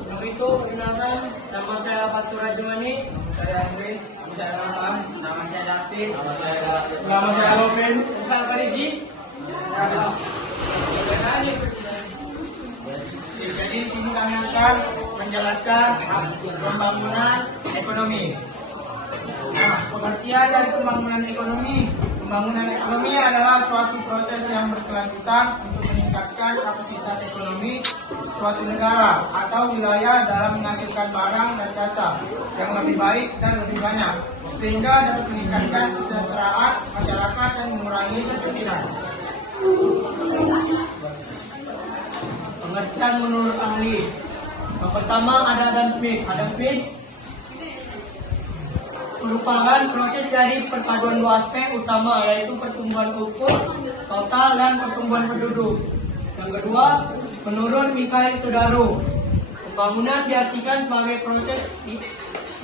Sebelum itu, perkenalkan, nama saya Fatur Rajamani. Nama saya Henry. Nama saya Rahman. Nama saya David. Nama saya Lovin. Saya Pariji. Jadi di sini kami akan menjelaskan pembangunan ekonomi. Nah, pengertian dari pembangunan ekonomi. Pembangunan ekonomi adalah suatu proses yang berkelanjutan untuk meningkatkan kapasitas ekonomi suatu negara atau wilayah dalam menghasilkan barang dan jasa yang lebih baik dan lebih banyak, sehingga dapat meningkatkan kesejahteraan masyarakat dan mengurangi kemiskinan. Pengertian menurut ahli. Yang pertama ada Adam Smith. Adam Smith merupakan proses dari perpaduan dua aspek utama, yaitu pertumbuhan ukur total dan pertumbuhan penduduk. Yang kedua, menurut Mikhail Todorov, pembangunan diartikan sebagai proses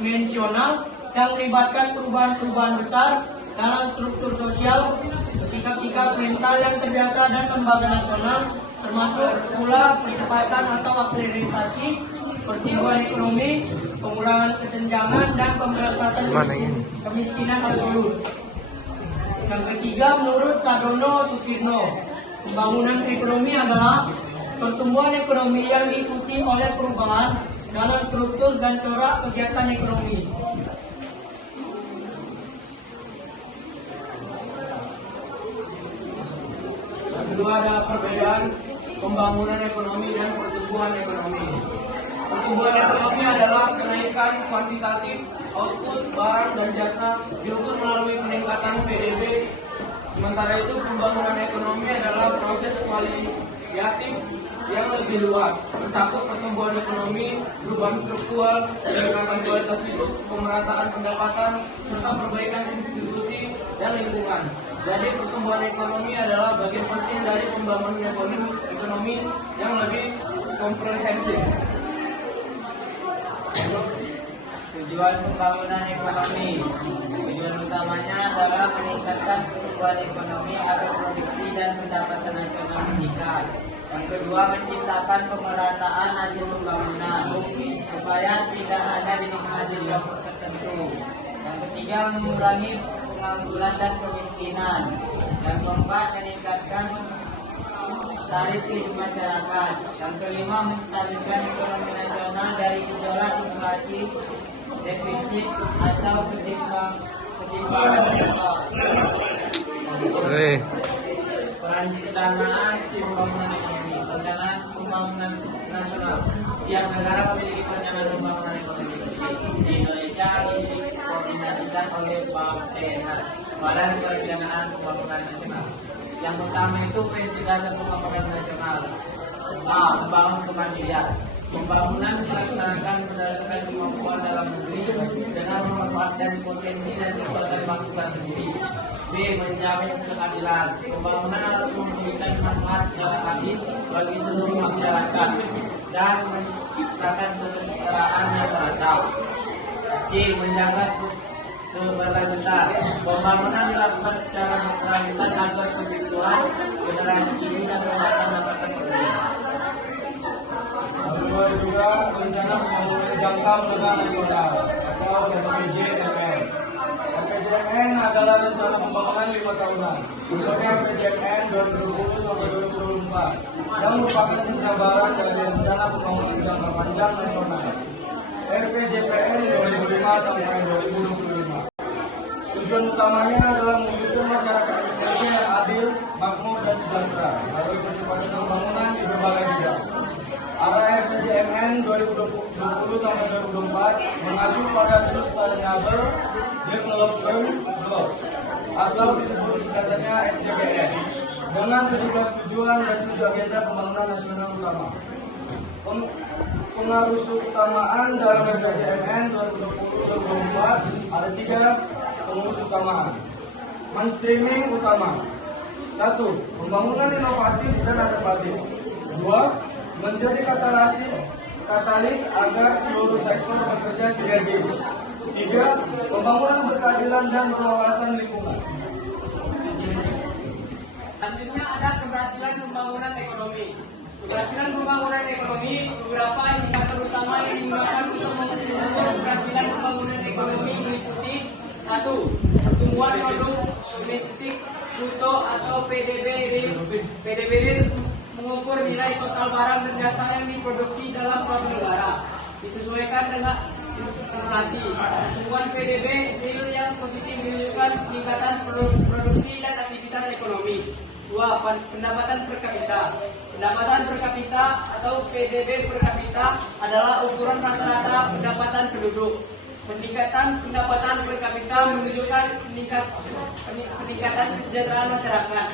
dimensional yang melibatkan perubahan-perubahan besar dalam struktur sosial, sikap-sikap mental yang terbiasa dan lembaga nasional, termasuk pula percepatan atau akselerasi pertumbuhan ekonomi, pengurangan kesenjangan, dan pemberantasan kemiskinan absolut. Yang ketiga, menurut Sadono Sukirno, pembangunan ekonomi adalah pertumbuhan ekonomi yang diikuti oleh perubahan dalam struktur dan corak kegiatan ekonomi. Kedua, ada perbedaan pembangunan ekonomi dan pertumbuhan ekonomi. Pertumbuhan ekonomi adalah kenaikan kuantitatif output barang dan jasa diukur melalui peningkatan PDB. Sementara itu, pembangunan ekonomi adalah proses kualitatif yang lebih luas, mencakup pertumbuhan ekonomi, perubahan struktural, peningkatan kualitas hidup, pemerataan pendapatan, serta perbaikan institusi dan lingkungan. Jadi pertumbuhan ekonomi adalah bagian penting dari pembangunan ekonomi yang lebih komprehensif. Tujuan pembangunan ekonomi. Tujuan utamanya adalah meningkatkan pertumbuhan ekonomi agar produksi dan pendapatan nasional meningkat. Yang kedua, menciptakan pemerataan hasil pembangunan supaya tidak ada dinikmati kelompok tertentu. Yang ketiga, mengurangi pengangguran dan kemiskinan. Yang keempat, meningkatkan tarif hidup masyarakat. Yang kelima, menstabilkan ekonomi nasional dari gejolak inflasi, defisit atau ketimpangan sosial. Perencanaan pembangunan ekonomi. Perencanaan pembangunan nasional. Setiap negara memiliki perencanaan pembangunan ekonomi. Di Indonesia ini dikoordinasikan oleh Bappenas, Badan Perencanaan Pembangunan Nasional. Yang pertama itu prinsip dasar pembangunan nasional. A. Membangun kemandirian. Pembangunan dilaksanakan berdasarkan kemampuan dalam negeri dengan memanfaatkan potensi dan kekuatan bangsa sendiri. B. Menjamin keadilan. Pembangunan harus memberikan manfaat secara adil bagi seluruh masyarakat dan menciptakan kesejahteraan yang merata. C. Menjaga keberlanjutan. Pembangunan dilakukan secara berkelanjutan agar kebutuhan generasi ini dan generasi dapat terpenuhi. Kedua juga rencana pembangunan jangka menengah nasional atau RPJMN. RPJMN adalah rencana pembangunan 5 tahunan. Contohnya RPJMN 2020 sampai 2024 yang merupakan penjabaran dari rencana pembangunan jangka panjang nasional. RPJPN 2005 sampai 2025. Tujuan utamanya adalah mewujudkan masyarakat Indonesia yang adil, makmur dan sejahtera melalui percepatan pembangunan di berbagai bidang. Arah RPJMN 2020 sampai 2024 mengacu pada Sustainable Development Goals atau disebut singkatannya SDGs dengan 17 tujuan dan 7 agenda pembangunan nasional utama. Pengaruh utamaan dalam RPJMN 2020-2024 ada 3 pengurus utama. Mainstreaming utama. 1. Pembangunan inovatif dan adaptif. 2. Menjadi katalis agar seluruh sektor bekerja sinergis. 3. Pembangunan berkeadilan dan berwawasan lingkungan. Selanjutnya ada keberhasilan pembangunan ekonomi. Keberhasilan pembangunan ekonomi, beberapa indikator utama yang digunakan untuk mengukur keberhasilan pembangunan ekonomi meliputi 1. Pertumbuhan produk domestik bruto atau PDB real mengukur nilai total barang dan jasa yang diproduksi dalam suatu negara disesuaikan dengan inflasi. Pertumbuhan PDB real yang positif menunjukkan peningkatan produksi dan aktivitas ekonomi. 2. Pendapatan per kapita. Pendapatan per kapita atau PDB per kapita adalah ukuran rata-rata pendapatan penduduk. Peningkatan pendapatan per kapita menunjukkan peningkatan kesejahteraan masyarakat.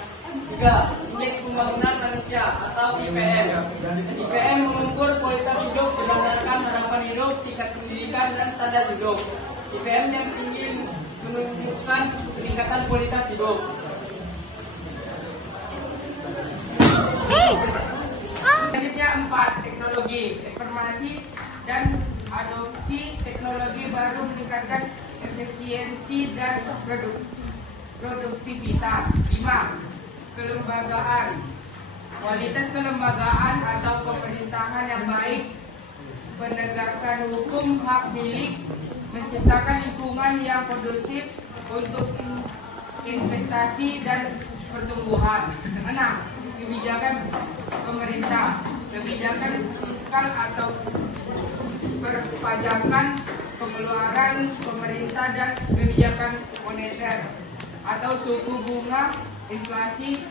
3. Indeks pembangunan manusia atau IPM. IPM mengukur kualitas hidup berdasarkan harapan hidup, tingkat pendidikan, dan standar hidup. IPM yang tinggi menunjukkan peningkatan kualitas hidup. Selanjutnya 4. Teknologi informasi dan adopsi teknologi baru meningkatkan efisiensi dan produktivitas. 5. Kelembagaan. Kualitas kelembagaan atau pemerintahan yang baik, penegakan hukum hak milik, menciptakan lingkungan yang kondusif untuk investasi dan pertumbuhan. 6. Kebijakan pemerintah, kebijakan fiskal atau perpajakan, pengeluaran pemerintah dan kebijakan moneter atau suku bunga, inflasi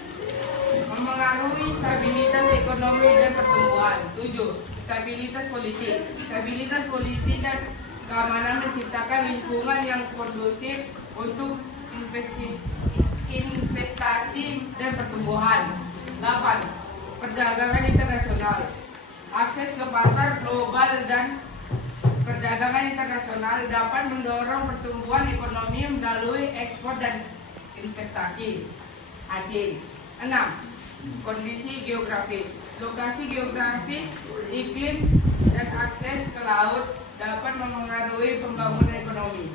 memengaruhi stabilitas ekonomi dan pertumbuhan. 7. Stabilitas politik. Stabilitas politik dan keamanan menciptakan lingkungan yang kondusif untuk investasi dan pertumbuhan. 8. Perdagangan internasional. Akses ke pasar global dan perdagangan internasional dapat mendorong pertumbuhan ekonomi melalui ekspor dan investasi asing. 6. Kondisi geografis. Lokasi geografis, iklim, dan akses ke laut dapat memengaruhi pembangunan ekonomi.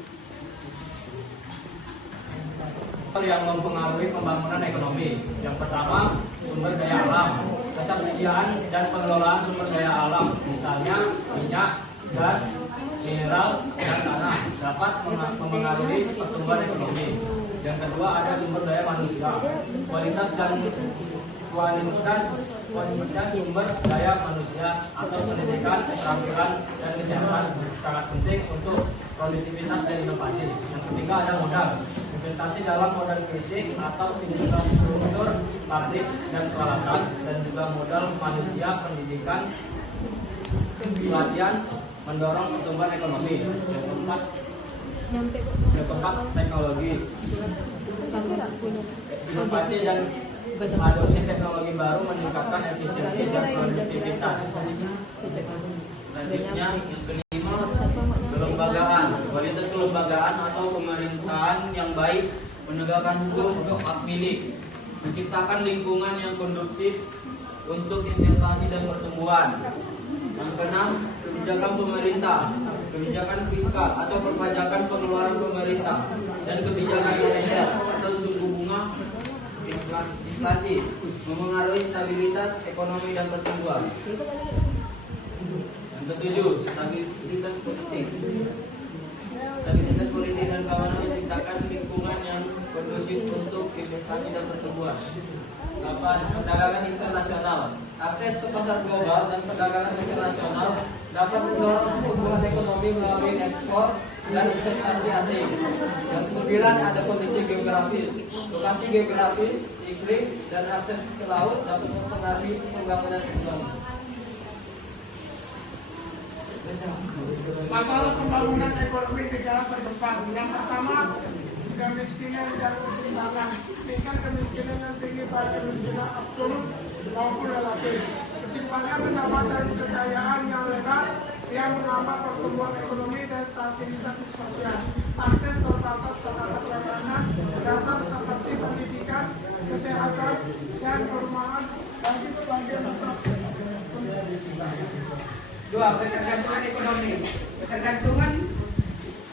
Yang mempengaruhi pembangunan ekonomi. Yang pertama, sumber daya alam. Ketersediaan dan pengelolaan sumber daya alam, misalnya minyak, gas, mineral, dan tanah, dapat memengaruhi pertumbuhan ekonomi. Yang kedua, ada sumber daya manusia. Kualitas dan kuantitas sumber daya manusia atau pendidikan, keterampilan, dan kesehatan sangat penting untuk produktivitas dan inovasi. Yang ketiga, ada modal. Investasi dalam modal fisik atau infrastruktur, pabrik dan peralatan, dan juga modal manusia, pendidikan, pelatihan, mendorong pertumbuhan ekonomi. Yang keempat, teknologi. Inovasi dan adopsi teknologi baru meningkatkan efisiensi dan produktivitas. Selanjutnya, yang kelima, kelembagaan. Kualitas kelembagaan atau pemerintahan yang baik, menegakkan hukum hak milik, menciptakan lingkungan yang kondusif untuk investasi dan pertumbuhan. Yang keenam, kebijakan pemerintah, kebijakan fiskal atau perpajakan pengeluaran pemerintah, dan kebijakan moneter atau suku bunga, inflasi memengaruhi stabilitas ekonomi dan pertumbuhan. Yang ketujuh, stabilitas politik. Stabilitas politik dan keamanan menciptakan lingkungan yang kondusif untuk investasi dan pertumbuhan. 8. Perdagangan internasional. Akses ke pasar global dan perdagangan internasional dapat mendorong pertumbuhan ekonomi melalui ekspor dan investasi asing. Yang 9. Ada kondisi geografis. Lokasi geografis, iklim, dan akses ke laut dapat mempengaruhi pembangunan ekonomi. Masalah pembangunan ekonomi negara terdepan. Yang pertama, kemiskinan dan ketimpangan. Tingkat kemiskinan yang tinggi pada kemiskinan absolut maupun relatif. Ketimpangan pendapatan kekayaan yang legal yang menambah pertumbuhan ekonomi dan stabilitas sosial. Akses terbatas terhadap layanan dasar seperti pendidikan, kesehatan, dan perumahan bagi sebagian besar. 2. Ketergantungan ekonomi. Ketergantungan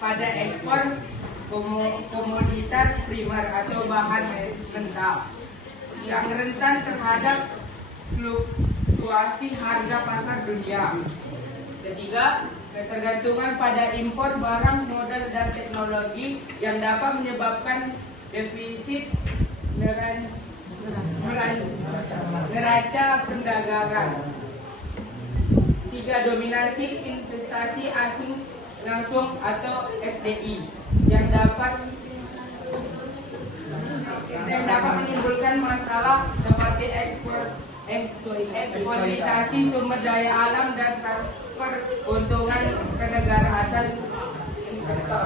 pada ekspor komoditas primer atau bahan mentah yang rentan terhadap fluktuasi harga pasar dunia. Ketiga, ketergantungan pada impor barang, modal, dan teknologi yang dapat menyebabkan defisit neraca perdagangan. Tiga, dominasi investasi asing langsung atau FDI yang dapat menimbulkan masalah seperti eksploitasi sumber daya alam dan transfer keuntungan ke negara asal investor.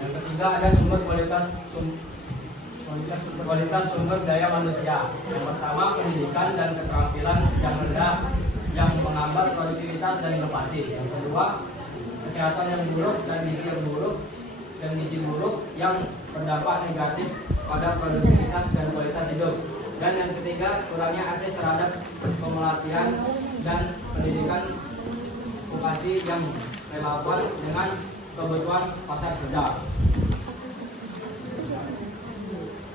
Yang ketiga ada kualitas sumber daya manusia. Yang pertama, pendidikan dan keterampilan yang rendah yang menghambat produktivitas dan inovasi. Yang kedua, kesehatan yang buruk dan gizi buruk yang berdampak negatif pada produktivitas dan kualitas hidup. Dan yang ketiga, kurangnya akses terhadap pemelatihan dan pendidikan vokasi yang relevan dengan kebutuhan pasar kerja.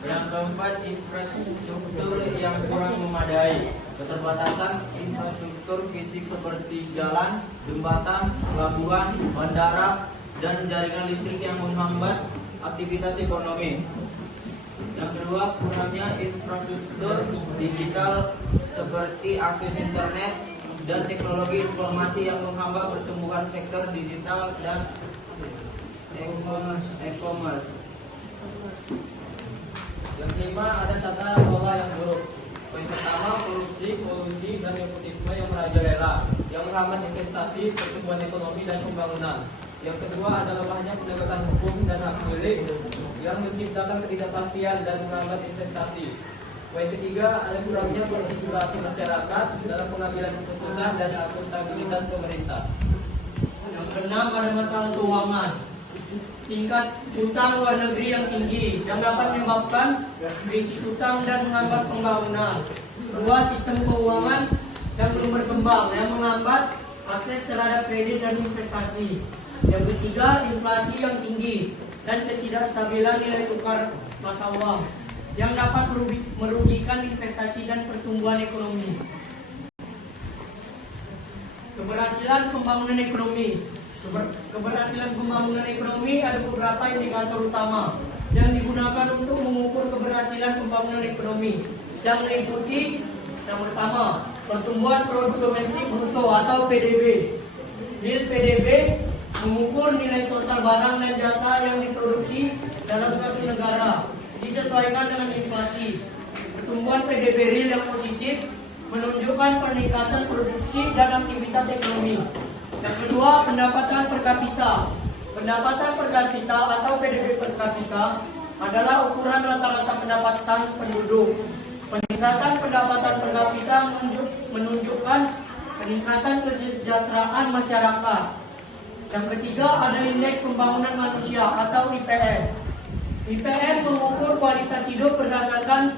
Yang keempat, infrastruktur yang kurang memadai. Keterbatasan infrastruktur fisik seperti jalan, jembatan, pelabuhan, bandara, dan jaringan listrik yang menghambat aktivitas ekonomi. Yang kedua, kurangnya infrastruktur digital seperti akses internet dan teknologi informasi yang menghambat pertumbuhan sektor digital dan e-commerce. Yang kelima, ada tata kelola yang buruk. Poin pertama, korupsi, kolusi, dan nepotisme yang merajalela yang menghambat investasi, pertumbuhan ekonomi, dan pembangunan. Yang kedua ada lemahnya penegakan hukum dan hak milik yang menciptakan ketidakpastian dan menghambat investasi. Poin ketiga, ada kurangnya partisipasi masyarakat dalam pengambilan keputusan dan akuntabilitas pemerintah. Yang keenam ada masalah keuangan. Tingkat utang luar negeri yang tinggi yang dapat menyebabkan krisis utang dan menghambat pembangunan. Kedua, sistem keuangan yang belum berkembang yang menghambat akses terhadap kredit dan investasi. Yang ketiga, inflasi yang tinggi dan ketidakstabilan nilai tukar mata uang yang dapat merugikan investasi dan pertumbuhan ekonomi. Keberhasilan pembangunan ekonomi. Keberhasilan pembangunan ekonomi ada beberapa indikator utama yang digunakan untuk mengukur keberhasilan pembangunan ekonomi yang meliputi yang pertama, pertumbuhan produk domestik bruto atau PDB. Nilai PDB mengukur nilai total barang dan jasa yang diproduksi dalam suatu negara disesuaikan dengan inflasi. Pertumbuhan PDB real yang positif menunjukkan peningkatan produksi dan aktivitas ekonomi. Yang kedua, pendapatan per kapita. Pendapatan per kapita atau PDB per kapita adalah ukuran rata-rata pendapatan penduduk. Peningkatan pendapatan per kapita menunjukkan peningkatan kesejahteraan masyarakat. Yang ketiga, ada indeks pembangunan manusia atau IPM. IPM mengukur kualitas hidup berdasarkan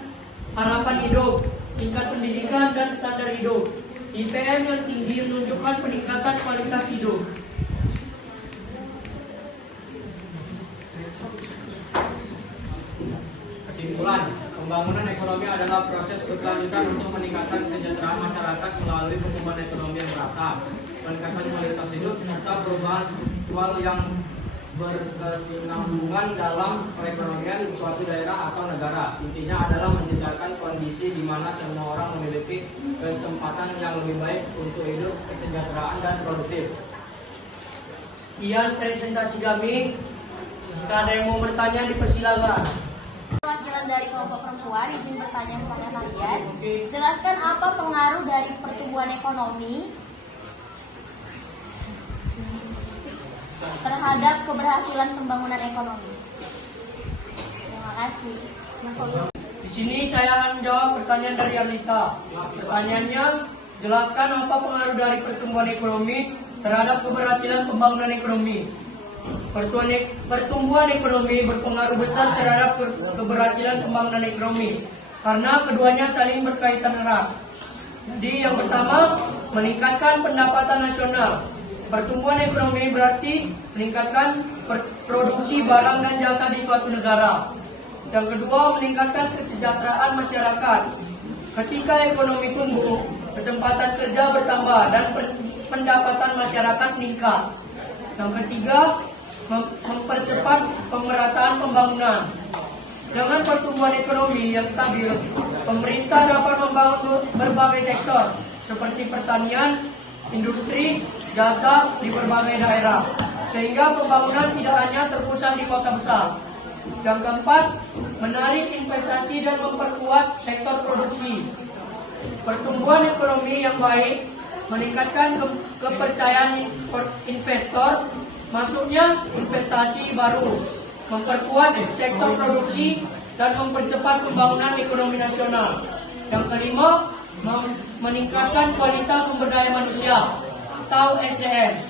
harapan hidup, tingkat pendidikan, dan standar hidup. IPM yang tinggi menunjukkan peningkatan kualitas hidup. Kesimpulan, pembangunan ekonomi adalah proses berkelanjutan untuk meningkatkan kesejahteraan masyarakat melalui pertumbuhan ekonomi yang merata, peningkatan kualitas hidup, serta perubahan struktural yang berkesinambungan dalam perekonomian suatu daerah atau negara. Intinya adalah menciptakan kondisi di mana semua orang memiliki kesempatan yang lebih baik untuk hidup, kesejahteraan, dan produktif. Sekian presentasi kami. Jika ada yang mau bertanya, dipersilakan. Perwakilan dari kelompok perempuan izin bertanya kepada kalian. Jelaskan apa pengaruh dari pertumbuhan ekonomi terhadap keberhasilan pembangunan ekonomi. Terima kasih. Di sini saya akan menjawab pertanyaan dari Arlita. Pertanyaannya, jelaskan apa pengaruh dari pertumbuhan ekonomi terhadap keberhasilan pembangunan ekonomi. Pertumbuhan ekonomi berpengaruh besar terhadap keberhasilan pembangunan ekonomi karena keduanya saling berkaitan erat. Jadi yang pertama, meningkatkan pendapatan nasional. Pertumbuhan ekonomi berarti meningkatkan produksi barang dan jasa di suatu negara. Yang kedua, meningkatkan kesejahteraan masyarakat. Ketika ekonomi tumbuh, kesempatan kerja bertambah dan pendapatan masyarakat meningkat. Yang ketiga, mempercepat pemerataan pembangunan. Dengan pertumbuhan ekonomi yang stabil, pemerintah dapat membangun berbagai sektor seperti pertanian, industri, jasa di berbagai daerah, sehingga pembangunan tidak hanya terpusat di kota besar. Yang keempat, menarik investasi dan memperkuat sektor produksi. Pertumbuhan ekonomi yang baik meningkatkan kepercayaan investor, masuknya investasi baru, memperkuat sektor produksi, dan mempercepat pembangunan ekonomi nasional. Yang kelima, meningkatkan kualitas sumber daya manusia atau SDM.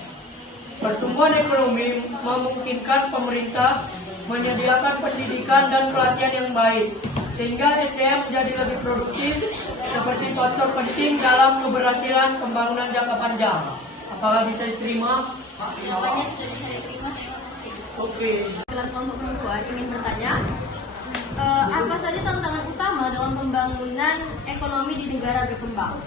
Pertumbuhan ekonomi memungkinkan pemerintah menyediakan pendidikan dan pelatihan yang baik, sehingga SDM menjadi lebih produktif seperti faktor penting dalam keberhasilan pembangunan jangka panjang. Apakah bisa diterima? Jawabannya sudah bisa diterima, terima kasih. Oke. Kelompok perempuan ingin bertanya, apa saja tantangan utama dalam pembangunan ekonomi di negara berkembang?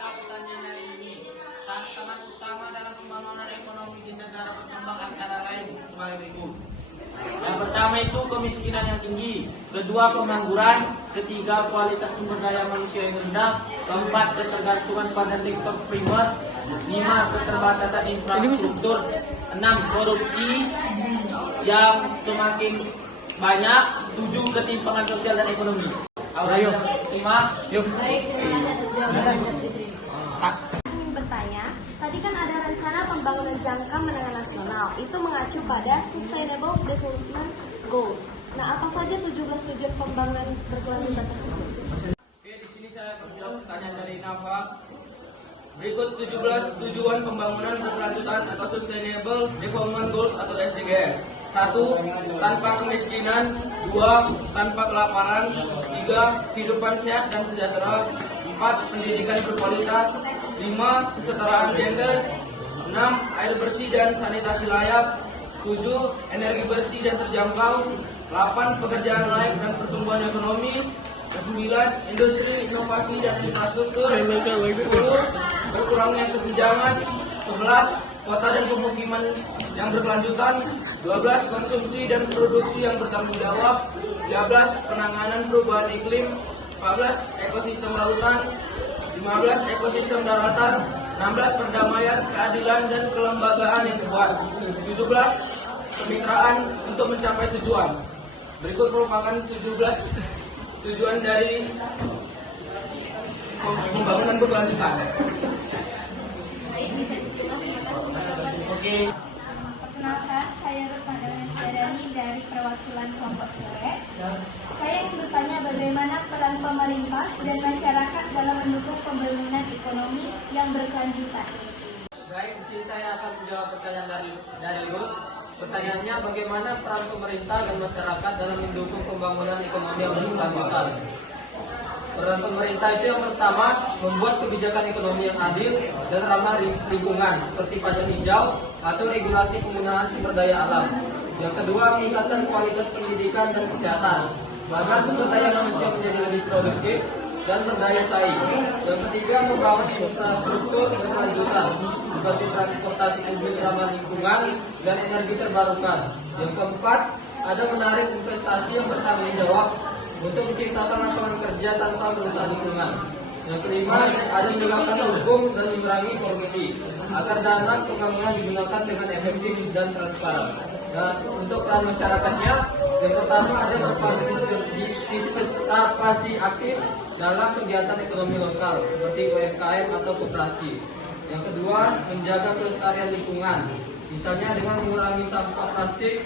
Pertanyaannya ini, tantangan utama dalam pembangunan ekonomi di negara berkembang antara lain sebagai berikut. Yang pertama itu kemiskinan yang tinggi, kedua pengangguran, ketiga kualitas sumber daya manusia yang rendah, keempat ketergantungan pada sektor primer, lima keterbatasan infrastruktur, enam korupsi yang semakin banyak, tujuh ketimpangan sosial dan ekonomi. Ayo, lima, yuk. Baik, terima kasih atas jawaban yang diterima. Ingin bertanya, tadi kan ada rencana pembangunan jangka menengah nasional, itu mengacu pada Sustainable Development Goals. Nah, apa saja 17 tujuan pembangunan berkelanjutan tersebut? Oke, di sini saya akan menjawab pertanyaan dari Nafa. Berikut 17 tujuan pembangunan berkelanjutan atau Sustainable Development Goals atau SDGs. 1. Tanpa kemiskinan. 2. Tanpa kelaparan. 3. Kehidupan sehat dan sejahtera. 4. Pendidikan berkualitas. 5. Kesetaraan gender. 6. Air bersih dan sanitasi layak. 7. Energi bersih dan terjangkau. 8. Pekerjaan layak dan pertumbuhan ekonomi. 9. Industri, inovasi dan infrastruktur. 10. Berkurangnya kesenjangan. 11. Kota dan pemukiman yang berkelanjutan. 12. Konsumsi dan produksi yang bertanggung jawab. 13. Penanganan perubahan iklim. 14. Ekosistem lautan. 15. Ekosistem daratan. 16. Perdamaian, keadilan dan kelembagaan yang kuat. 17. Kemitraan untuk mencapai tujuan. Berikut merupakan 17 tujuan dari pembangunan berkelanjutan. Baik, bisa diterima, terima kasih jawabannya. Oke. Perkenalkan, saya Rutmadana Ciadani dari perwakilan kelompok cewek. Saya ingin bertanya bagaimana peran pemerintah dan masyarakat dalam mendukung pembangunan ekonomi yang berkelanjutan. Baik, di sini saya akan menjawab pertanyaan dari Ruth. Pertanyaannya, bagaimana peran pemerintah dan masyarakat dalam mendukung pembangunan ekonomi yang berkelanjutan? Peran pemerintah itu yang pertama, membuat kebijakan ekonomi yang adil dan ramah lingkungan, seperti pajak hijau atau regulasi penggunaan sumber daya alam. Yang kedua, meningkatkan kualitas pendidikan dan kesehatan, agar sumber daya manusia menjadi lebih produktif dan berdaya saing. Yang ketiga, membangun infrastruktur berkelanjutan, seperti transportasi publik ramah lingkungan dan energi terbarukan. Yang keempat, ada menarik investasi yang bertanggung jawab untuk menciptakan lapangan kerja tanpa merusak lingkungan. Yang kelima, ada menegakkan hukum dan mengurangi korupsi, agar dana pembangunan digunakan dengan efektif dan transparan. Dan untuk peran masyarakatnya, yang pertama ada berpartisipasi aktif dalam kegiatan ekonomi lokal seperti UMKM atau koperasi. Yang kedua, menjaga kelestarian lingkungan, misalnya dengan mengurangi sampah plastik